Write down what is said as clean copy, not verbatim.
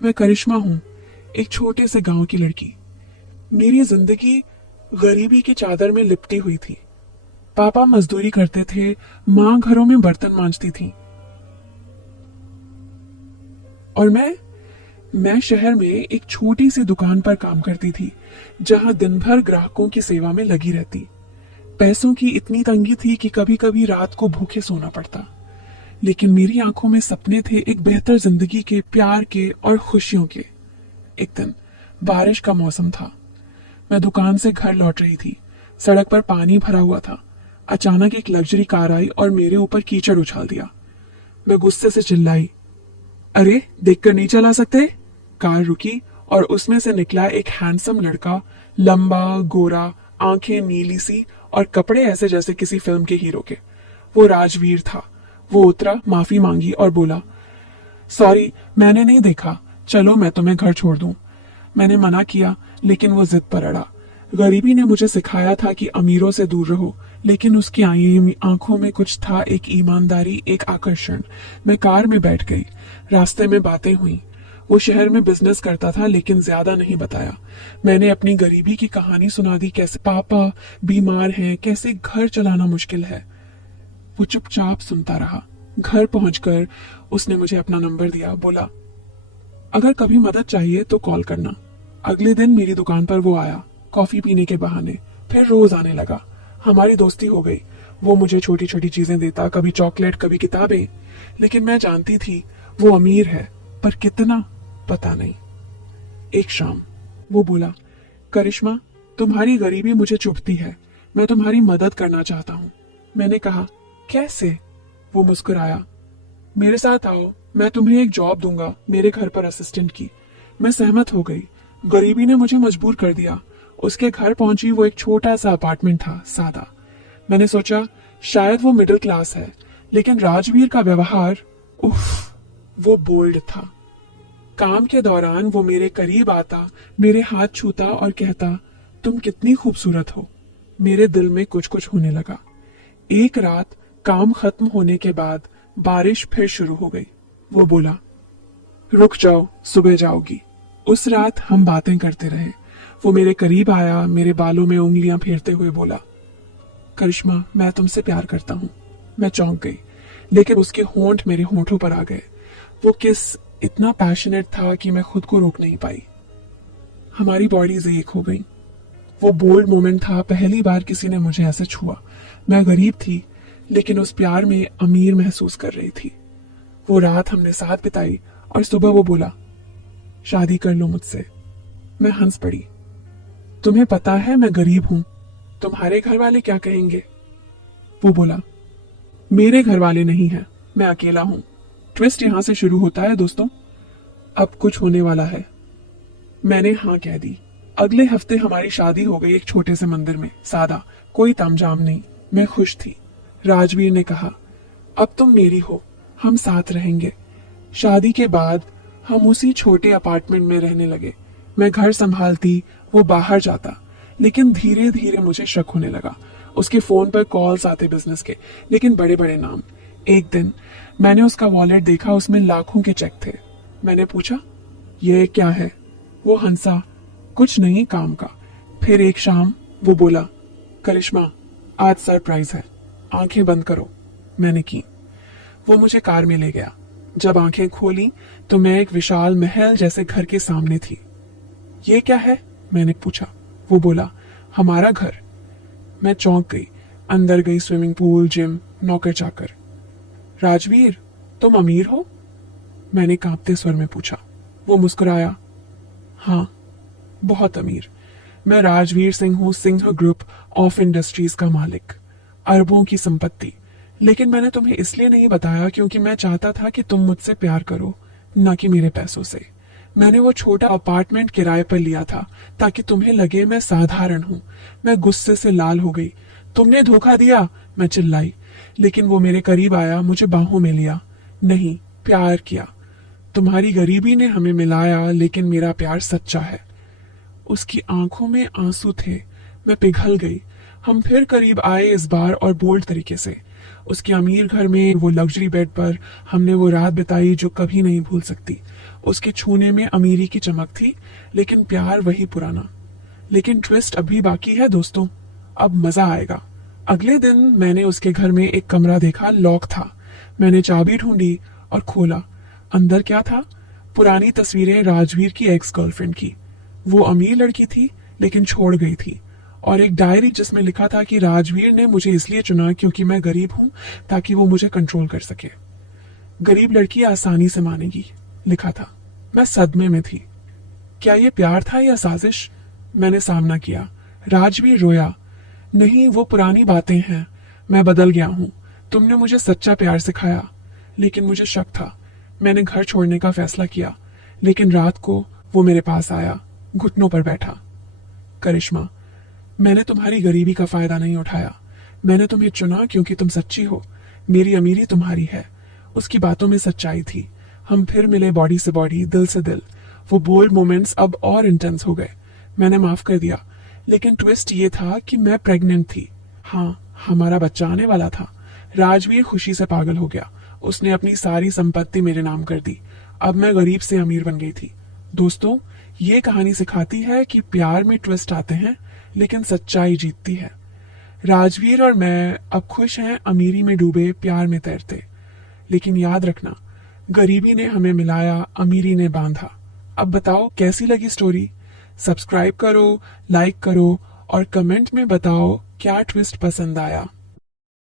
मैं करिश्मा हूँ, एक छोटे से गांव की लड़की। मेरी जिंदगी गरीबी की चादर में लिपटी हुई थी। पापा मजदूरी करते थे, माँ घरों में बर्तन मांजती थी और मैं शहर में एक छोटी सी दुकान पर काम करती थी, जहां दिन भर ग्राहकों की सेवा में लगी रहती। पैसों की इतनी तंगी थी कि कभी कभी रात को भूखे सोना पड़ता। लेकिन मेरी आंखों में सपने थे, एक बेहतर जिंदगी के, प्यार के और खुशियों के। एक दिन बारिश का मौसम था। मैं दुकान से घर लौट रही थी। सड़क पर पानी भरा हुआ था। अचानक एक लग्जरी कार आई और मेरे ऊपर कीचड़ उछाल दिया। मैं गुस्से से चिल्लाई, अरे देखकर नहीं चला सकते? कार रुकी और उसमें से निकला एक हैंडसम लड़का, लंबा, गोरा, आंखें नीली सी और कपड़े ऐसे जैसे किसी फिल्म के हीरो के। वो राजवीर था। वो उतरा, माफी मांगी और बोला, सॉरी, मैंने नहीं देखा, चलो मैं तुम्हें घर छोड़ दूं। मैंने मना किया, लेकिन वो जिद पर अड़ा। गरीबी ने मुझे सिखाया था कि अमीरों से दूर रहो, लेकिन उसकी आंखों में कुछ था, एक ईमानदारी, एक आकर्षण। मैं कार में बैठ गई। रास्ते में बातें हुई। वो शहर में बिजनेस करता था, लेकिन ज्यादा नहीं बताया। मैंने अपनी गरीबी की कहानी सुना दी, कैसे पापा बीमार हैं, कैसे घर चलाना मुश्किल है। वो चुपचाप सुनता रहा। घर पहुंचकर उसने मुझे अपना नंबर दिया, बोला, अगर कभी मदद चाहिए तो कॉल करना। अगले दिन मेरी दुकान पर वो आया, कॉफी पीने के बहाने। फिर रोज आने लगा। हमारी दोस्ती हो गई। वो मुझे छोटी छोटी चीजें देता, कभी चॉकलेट, कभी किताबें। लेकिन मैं जानती थी वो अमीर है, पर कितना पता नहीं। एक शाम वो बोला, करिश्मा, तुम्हारी गरीबी मुझे चुभती है, मैं तुम्हारी मदद करना चाहता हूँ। मैंने कहा, कैसे? वो मुस्कुराया, मेरे साथ आओ, मैं तुम्हें एक जॉब दूंगा, मेरे घर पर असिस्टेंट की। मैं सहमत हो गई। गरीबी ने मुझे मजबूर कर दिया। उसके घर पहुंची। वो एक छोटा सा अपार्टमेंट था, सादा। मैंने सोचा शायद वो मिडिल क्लास है, लेकिन राजवीर का व्यवहार, उफ, वो बोल्ड था। काम के दौरान वो मेरे करीब आता, मेरे हाथ छूता और कहता, तुम कितनी खूबसूरत हो। मेरे दिल में कुछ कुछ होने लगा। एक रात काम खत्म होने के बाद बारिश फिर शुरू हो गई। वो बोला, रुक जाओ, सुबह जाओगी। उस रात हम बातें करते रहे। वो मेरे करीब आया, मेरे बालों में उंगलियां फेरते हुए बोला, करिश्मा, मैं तुमसे प्यार करता हूँ। मैं चौंक गई, लेकिन उसके होंठ मेरे होंठों पर आ गए। वो किस इतना पैशनेट था कि मैं खुद को रोक नहीं पाई। हमारी बॉडीज एक हो गई। वो बोल्ड मोमेंट था, पहली बार किसी ने मुझे ऐसे छुआ। मैं गरीब थी, लेकिन उस प्यार में अमीर महसूस कर रही थी। वो रात हमने साथ बिताई और सुबह वो बोला, शादी कर लो मुझसे। मैं हंस पड़ी। तुम्हें पता है मैं गरीब हूं, तुम्हारे घर वाले क्या कहेंगे? वो बोला, मेरे घर वाले नहीं हैं, मैं अकेला हूं। ट्विस्ट यहां से शुरू होता है दोस्तों। अब कुछ होने वाला है। मैंने हाँ कह दी। अगले हफ्ते हमारी शादी हो गई, एक छोटे से मंदिर में, सादा, कोई तामझाम नहीं। मैं खुश थी। राजवीर ने कहा, अब तुम मेरी हो, हम साथ रहेंगे। शादी के बाद हम उसी छोटे अपार्टमेंट में रहने लगे। मैं घर संभालती, वो बाहर जाता। लेकिन धीरे धीरे मुझे शक होने लगा। उसके फोन पर कॉल्स आते बिजनेस के, लेकिन बड़े बड़े नाम। एक दिन मैंने उसका वॉलेट देखा, उसमें लाखों के चेक थे। मैंने पूछा, ये क्या है? वो हंसा, कुछ नहीं, काम का। फिर एक शाम वो बोला, करिश्मा, आज सरप्राइज है, आंखें बंद करो। मैंने की। वो मुझे कार में ले गया। जब आंखें खोली तो मैं एक विशाल महल जैसे घर के सामने थी। ये क्या है? मैंने पूछा। वो बोला, हमारा घर। मैं चौंक गई। अंदर गई, स्विमिंग पूल, जिम, नौकर चाकर। राजवीर, तुम अमीर हो? मैंने कांपते स्वर में पूछा। वो मुस्कुराया, हाँ, बहुत अमीर। मैं राजवीर सिंह हूँ, सिंह ग्रुप ऑफ इंडस्ट्रीज का मालिक, अरबों की संपत्ति। लेकिन मैंने तुम्हें इसलिए नहीं बताया क्योंकि मैं चाहता था कि तुम मुझसे प्यार करो, न कि मेरे पैसों से। मैंने वो छोटा अपार्टमेंट किराए पर लिया था ताकि तुम्हें लगे मैं साधारण हूँ। मैं गुस्से से लाल हो गई। तुमने धोखा दिया, मैं चिल्लाई। लेकिन वो मेरे करीब आया, मुझे बाहों में लिया। नहीं, प्यार किया। तुम्हारी गरीबी ने हमें मिलाया, लेकिन मेरा प्यार सच्चा है। उसकी आंखों में आंसू थे। मैं पिघल गई। हम फिर करीब आए, इस बार और बोल्ड तरीके से। उसके अमीर घर में, वो लग्जरी बेड पर हमने वो रात बिताई जो कभी नहीं भूल सकती। उसके छूने में अमीरी की चमक थी, लेकिन प्यार वही पुराना। लेकिन ट्विस्ट अभी बाकी है दोस्तों, अब मजा आएगा। अगले दिन मैंने उसके घर में एक कमरा देखा, लॉक था। मैंने चाबी ढूंढी और खोला। अंदर क्या था? पुरानी तस्वीरें राजवीर की एक्स गर्लफ्रेंड की। वो अमीर लड़की थी लेकिन छोड़ गई थी, और एक डायरी जिसमें लिखा था कि राजवीर ने मुझे इसलिए चुना क्योंकि मैं गरीब हूं, ताकि वो मुझे कंट्रोल कर सके। गरीब लड़की आसानी से मानेगी, लिखा था। मैं सदमे में थी। क्या ये प्यार था या साजिश? मैंने सामना किया। राजवीर रोया। नहीं, वो पुरानी बातें हैं, मैं बदल गया हूं। तुमने मुझे सच्चा प्यार सिखाया। लेकिन मुझे शक था। मैंने घर छोड़ने का फैसला किया, लेकिन रात को वो मेरे पास आया, घुटनों पर बैठा। करिश्मा, मैंने तुम्हारी गरीबी का फायदा नहीं उठाया। मैंने तुम्हें चुना क्योंकि तुम सच्ची हो। मेरी अमीरी तुम्हारी है। उसकी बातों में सच्चाई थी। हम फिर मिले, बॉडी से बॉडी, दिल से दिल। वो बोल्ड मोमेंट्स अब और इंटेंस हो गए। मैंने माफ कर दिया, लेकिन ट्विस्ट ये था कि मैं प्रेग्नेंट थी। हाँ, हमारा बच्चा आने वाला था। राजवीर खुशी से पागल हो गया। उसने अपनी सारी संपत्ति मेरे नाम कर दी। अब मैं गरीब से अमीर बन गई थी। दोस्तों, ये कहानी सिखाती है कि प्यार में ट्विस्ट आते हैं, लेकिन सच्चाई जीतती है। राजवीर और मैं अब खुश हैं, अमीरी में डूबे, प्यार में तैरते। लेकिन याद रखना, गरीबी ने हमें मिलाया, अमीरी ने बांधा। अब बताओ कैसी लगी स्टोरी? सब्सक्राइब करो, लाइक करो और कमेंट में बताओ क्या ट्विस्ट पसंद आया।